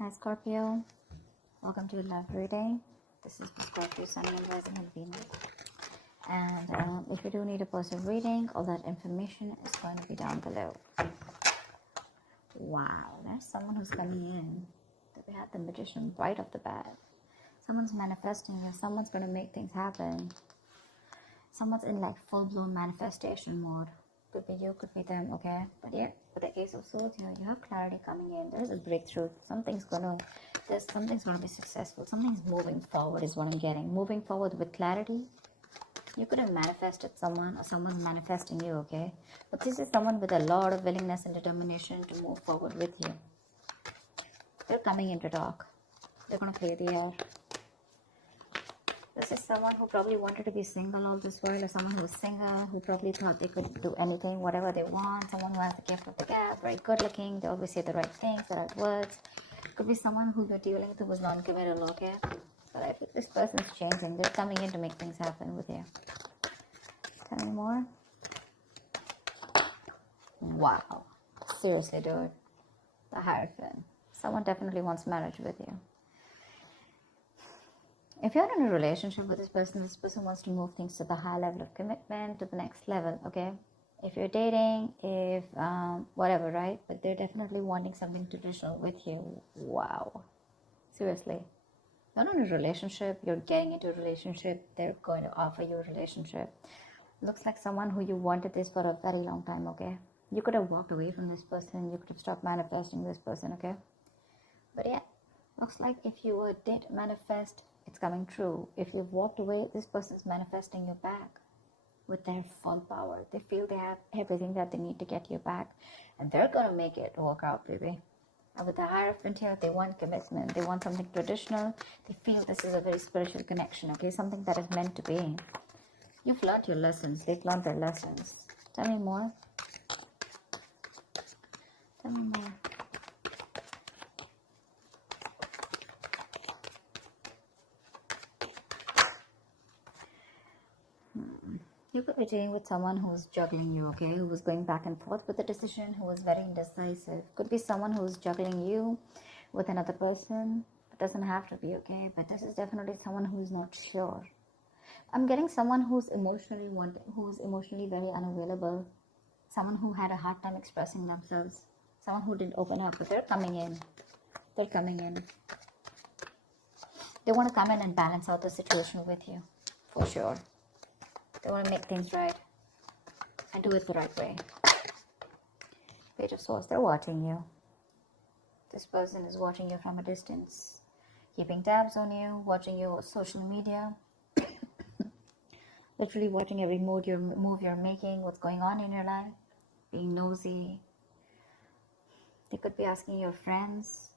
Hi Scorpio, welcome to love reading. This is the Scorpio Sun and Rising in Venus. And if you do need a personal reading, all that information is going to be down below. Wow, there's someone who's coming in. We had the Magician right off the bat. Someone's manifesting you. Someone's going to make things happen. Someone's in like full-blown manifestation mode. Could be you, could be them, okay? But yeah, with the Ace of Swords here, you have clarity coming in. There's a breakthrough. Something's gonna be successful. Something's moving forward is what I'm getting. Moving forward with clarity. You could have manifested someone or someone's manifesting you, okay? But this is someone with a lot of willingness and determination to move forward with you. They're coming in to talk. They're gonna clear the air. This is someone who probably wanted to be single all this while, or someone who was single, who probably thought they could do anything, whatever they want. Someone who has the gift of the gab, very good looking. They always say the right things, the right words. Could be someone who you're dealing with who was non-committal, okay? But I think this person's changing. They're coming in to make things happen with you. Tell me more. Wow. Seriously, dude. The Hierophant. Someone definitely wants marriage with you. If you're in a relationship with this person wants to move things to the high level of commitment, to the next level, okay? If you're dating, if whatever, right? But they're definitely wanting something traditional with you. Wow. Seriously. You're not in a relationship, you're getting into a relationship, they're going to offer you a relationship. Looks like someone who you wanted this for a very long time, okay? You could have walked away from this person, you could have stopped manifesting this person, okay? But yeah, looks like if you did manifest, it's coming true. If you've walked away, this person's manifesting you back with their full power. They feel they have everything that they need to get you back, and they're gonna make it work out, baby. And with the Hierophant here, they want commitment. They want something traditional. They feel this is a very spiritual connection, okay? Something that is meant to be. You've learned your lessons. They've learned their lessons. Tell me more. Tell me more. You could be dealing with someone who's juggling you, okay? Who was going back and forth with a decision, who was very indecisive. Could be someone who's juggling you with another person. It doesn't have to be, okay? But this is definitely someone who's not sure. I'm getting someone who's emotionally very unavailable. Someone who had a hard time expressing themselves. Someone who didn't open up, but they're coming in. They're coming in. They want to come in and balance out the situation with you, for sure. They want to make things right and do it the right way. Page of Swords, they're watching you. This person is watching you from a distance, keeping tabs on you, watching your social media, literally watching every move you're making, what's going on in your life, being nosy. They could be asking your friends.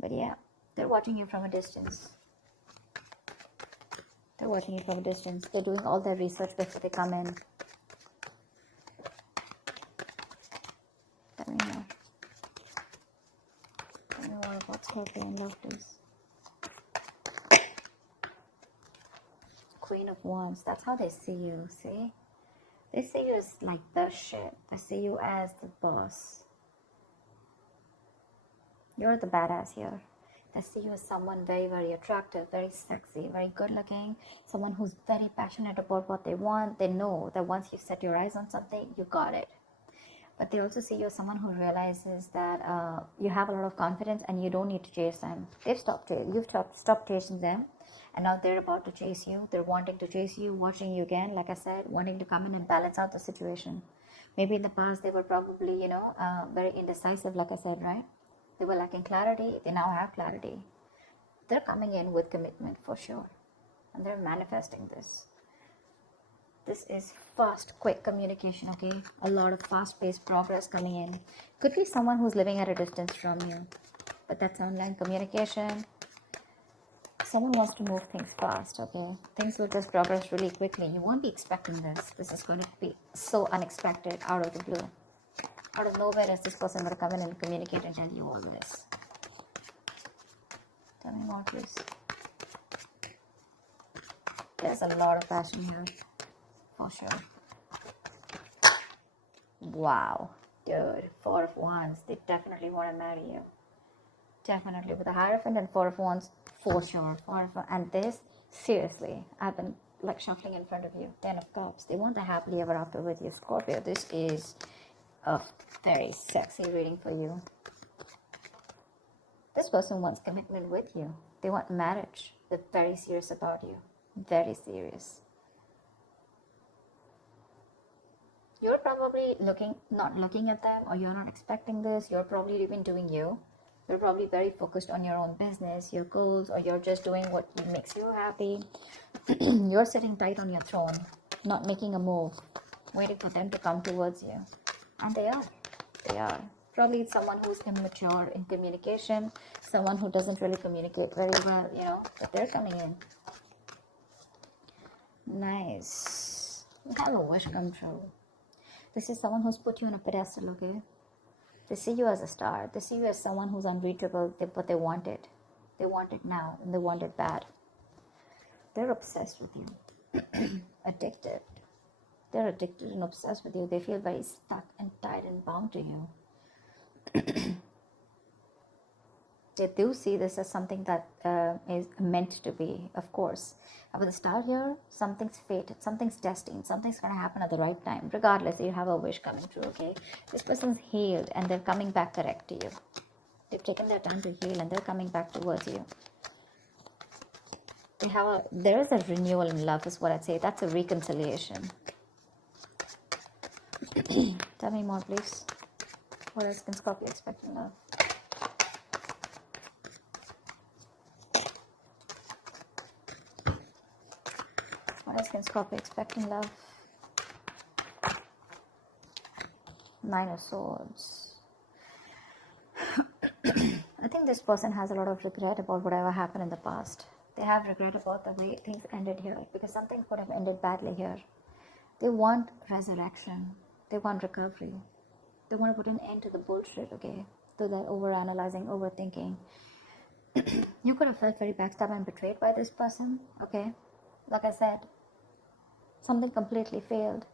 But yeah, they're watching you from a distance. They're watching you from a distance. They're doing all their research before they come in. Tell me more. Tell me more about Scorpio and love, please. Queen of Wands. That's how they see you, see? They see you as like the shit. They see you as the boss. You're the badass here. They see you as someone very, very attractive, very sexy, very good looking, someone who's very passionate about what they want. They know that once you set your eyes on something, you got it. But they also see you as someone who realizes that you have a lot of confidence and you don't need to chase them. You've stopped chasing them, and now they're about to chase you. They're wanting to chase you, watching you again, like I said, wanting to come in and balance out the situation. Maybe in the past they were probably, very indecisive, like I said, right? They were lacking clarity. They now have clarity. They're coming in with commitment for sure. And they're manifesting this. This is fast, quick communication, okay? A lot of fast-paced progress coming in. Could be someone who's living at a distance from you. But that's online communication. Someone wants to move things fast, okay? Things will just progress really quickly. You won't be expecting this. This is going to be so unexpected, out of the blue. Out of nowhere is this person going to come in and communicate and tell you all this. Tell me more, please. There's a lot of passion here, for sure. Wow, dude, 4 of Wands. They definitely want to marry you. Definitely with the Hierophant and Four of Wands, for sure. And this, seriously, I've been like shuffling in front of you. Ten of Cups. They want the happily ever after with you, Scorpio. This is a very sexy reading for you. This person wants commitment with you. They want marriage. They're very serious about you. Very serious. You're probably not looking at them, or you're not expecting this. You're probably even doing you. You're probably very focused on your own business, your goals, or you're just doing what makes you happy. You're sitting tight on your throne, not making a move, waiting for them to come towards you. And they are. They are. Probably it's someone who's immature in communication, someone who doesn't really communicate very well, you know, but they're coming in. Nice. You have a wish come true. This is someone who's put you on a pedestal, okay? They see you as a star. They see you as someone who's unreachable, but they want it. They want it now, and they want it bad. They're obsessed with you. Addicted. They're addicted and obsessed with you. They feel very stuck and tied and bound to you. They do see this as something that is meant to be, of course. With the star here, something's fated, something's destined, something's going to happen at the right time. Regardless, you have a wish coming true, okay? This person's healed and they're coming back correct to you. They've taken their time to heal and they're coming back towards you. There is a renewal in love, is what I'd say. That's a reconciliation. Tell me more, please. What else can Scorpio expect in love? What else can Scorpio expect in love? Nine of Swords. I think this person has a lot of regret about whatever happened in the past. They have regret about the way things ended here, because something could have ended badly here. They want resurrection. They want recovery. They want to put an end to the bullshit, okay? To that overanalyzing, overthinking. You could have felt very backstabbed and betrayed by this person, okay? Like I said, something completely failed.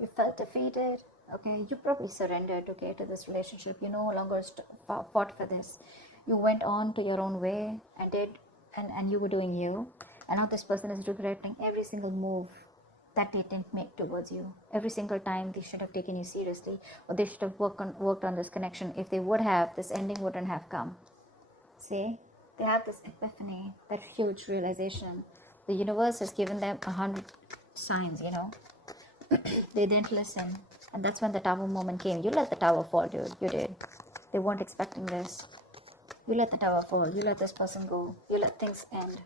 You felt defeated, okay? You probably surrendered, okay, to this relationship. You no longer fought for this. You went on to your own way and did, and you were doing you. And now this person is regretting every single move that they didn't make towards you. Every single time they should have taken you seriously, or they should have worked on this connection. If they would have, this ending wouldn't have come. See? They have this epiphany, that huge realization. The universe has given them 100 signs, you know. They didn't listen. And that's when the tower moment came. You let the tower fall, dude. You did. They weren't expecting this. You let the tower fall. You let this person go. You let things end.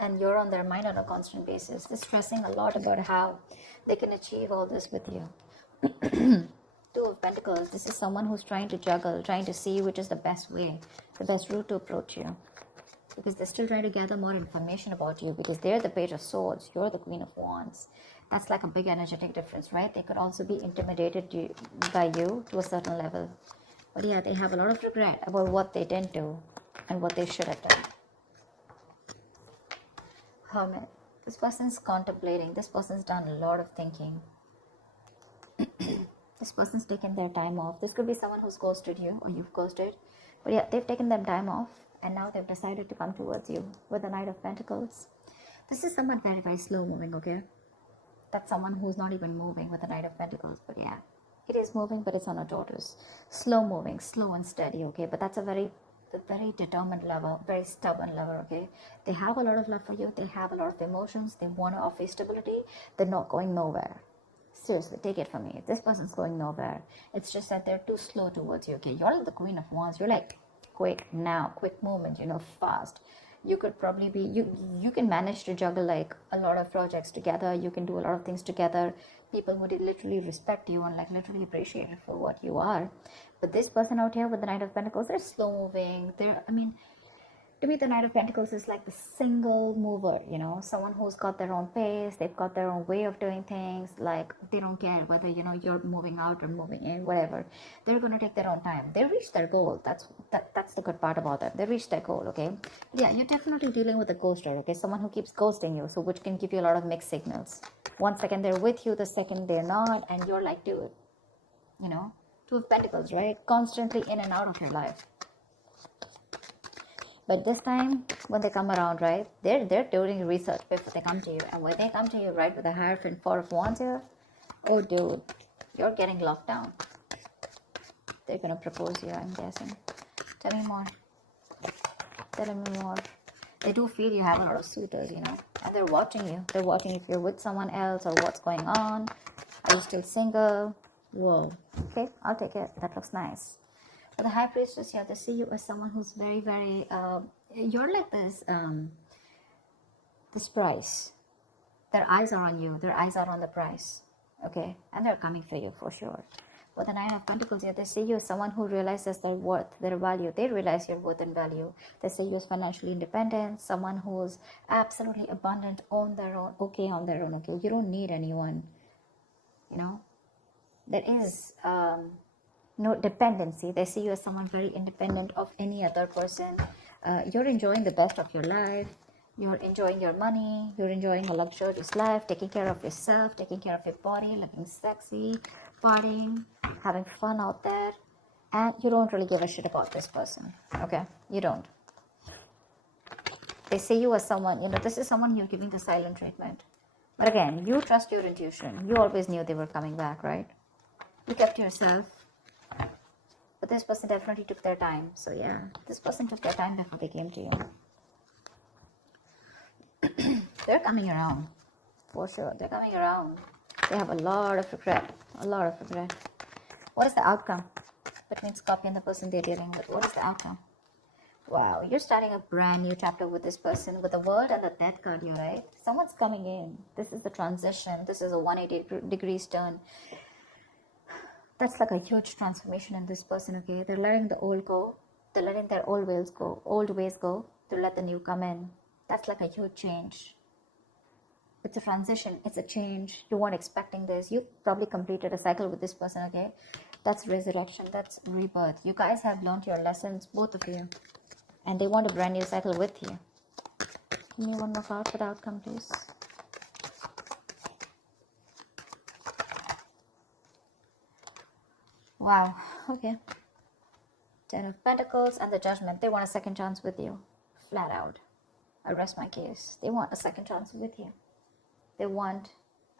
And you're on their mind on a constant basis. They're stressing a lot about how they can achieve all this with you. Two of Pentacles. This is someone who's trying to juggle, trying to see which is the best way, the best route to approach you. Because they're still trying to gather more information about you, because they're the Page of Swords. You're the Queen of Wands. That's like a big energetic difference, right? They could also be intimidated by you to a certain level. But yeah, they have a lot of regret about what they didn't do and what they should have done. Hermit. This person's contemplating. This person's done a lot of thinking. This person's taken their time off. This could be someone who's ghosted you, or you've ghosted. But yeah, they've taken their time off, and now they've decided to come towards you with the Knight of Pentacles. This is someone very, very slow moving, okay? That's someone who's not even moving with the Knight of Pentacles. But yeah, it is moving, but it's on a tortoise. Slow moving, slow and steady, okay? But that's a very determined lover, very stubborn lover, okay? They have a lot of love for you. They have a lot of emotions. They want to offer stability. They're not going nowhere. Seriously, take it from me. This person's going nowhere. It's just that they're too slow towards you, okay? You're like the Queen of Wands. You're like quick now, quick movement, you know, fast. You could probably be, you can manage to juggle like a lot of projects together. You can do a lot of things together. People would literally respect you and like literally appreciate you for what you are. But this person out here with the Knight of Pentacles, they're slow moving. To me, the Knight of Pentacles is like the single mover, you know, someone who's got their own pace, they've got their own way of doing things, like they don't care whether, you know, you're moving out or moving in, whatever. They're going to take their own time. They reach their goal. That's the good part about them. They reach their goal, okay? Yeah, you're definitely dealing with a ghoster, okay? Someone who keeps ghosting you, so which can give you a lot of mixed signals. 1 second they're with you, the second they're not, and you're like, dude, you know, Two of Pentacles, right? Constantly in and out of your life. But this time, when they come around, right, they're doing research before they come to you. And when they come to you, right, with the Hierophant, Four of Wands here, oh, dude, you're getting locked down. They're going to propose you, I'm guessing. Tell me more. Tell me more. They do feel you have a lot of suitors, you know, and they're watching you. They're watching if you're with someone else or what's going on. Are you still single? Whoa. Okay, I'll take it. That looks nice. For the High Priestess here, they see you as someone who's very, very, you're like this price. Their eyes are on you. Their eyes are on the price. Okay, and they're coming for you for sure. With the Nine of Pentacles here, they see you as someone who realizes their worth, their value. They realize your worth and value. They see you as financially independent, someone who's absolutely abundant on their own, okay on their own, okay? You don't need anyone, you know? There is no dependency. They see you as someone very independent of any other person. You're enjoying the best of your life. You're enjoying your money. You're enjoying a luxurious life, taking care of yourself, taking care of your body, looking sexy, partying, having fun out there. And you don't really give a shit about this person. Okay? You don't. They see you as someone, you know, this is someone you're giving the silent treatment. But again, you trust your intuition. You always knew they were coming back, right? You kept to yourself. But this person definitely took their time. So yeah, this person took their time before they came to you. They're coming around. For sure. They're coming around. They have a lot of regret. A lot of regret. What is the outcome between Scorpio and the person they're dealing with? What is the outcome? Wow, you're starting a brand new chapter with this person. With the World and the Death card here, right? Someone's coming in. This is the transition. This is a 180 degrees turn. That's like a huge transformation in this person, okay? They're letting the old go. They're letting their old ways go to let the new come in. That's like a huge change. It's a transition. It's a change. You weren't expecting this. You probably completed a cycle with this person, okay? That's resurrection. That's rebirth. You guys have learned your lessons, both of you. And they want a brand new cycle with you. Give me one more card for the outcome, please. Wow. Okay. Ten of Pentacles and the Judgment. They want a second chance with you. Flat out. I rest my case. They want a second chance with you. They want,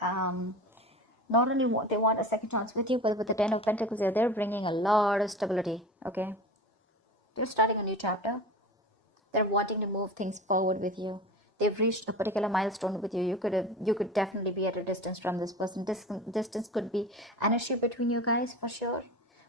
not only they want a second chance with you, but with the Ten of Pentacles, they're bringing a lot of stability, okay? They're starting a new chapter. They're wanting to move things forward with you. They've reached a particular milestone with you. You could definitely be at a distance from this person. Distance could be an issue between you guys for sure.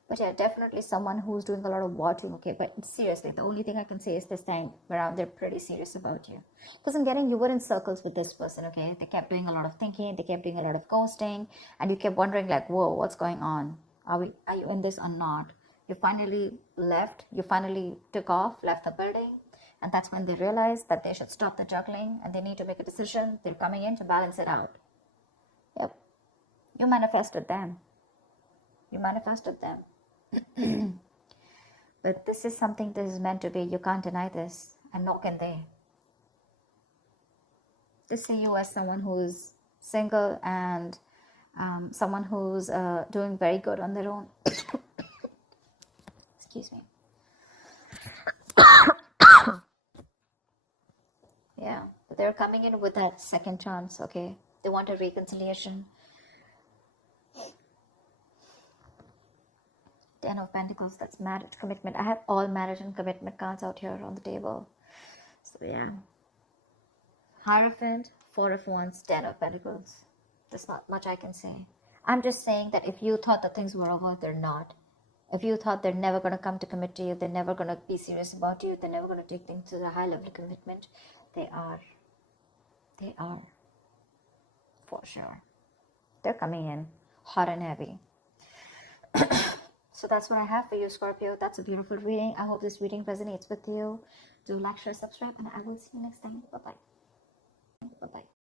But yeah, definitely someone who's doing a lot of watching, okay? But seriously, the only thing I can say is this time around, they're pretty serious about you. Because I'm getting you were in circles with this person, okay? They kept doing a lot of thinking. They kept doing a lot of ghosting. And you kept wondering like, whoa, what's going on? Are you in this or not? You finally left. You finally took off, left the building. And that's when they realized that they should stop the juggling and they need to make a decision. They're coming in to balance it out. Yep. You manifested them. You manifested them. But this is something that is meant to be. You can't deny this. And nor can they. They see you as someone who's single and someone who's doing very good on their own. Excuse me. Yeah, but they're coming in with that second chance, okay? They want a reconciliation. Ten of Pentacles, that's marriage, commitment. I have all marriage and commitment cards out here on the table. So yeah. Hierophant, Four of Wands, Ten of Pentacles. There's not much I can say. I'm just saying that if you thought that things were over, they're not. If you thought they're never going to come to commit to you, they're never going to be serious about you, they're never going to take things to the high level commitment, they are. They are. For sure. They're coming in hot and heavy. So that's what I have for you, Scorpio. That's a beautiful reading. I hope this reading resonates with you. Do like, share, subscribe, and I will see you next time. Bye-bye. Bye-bye.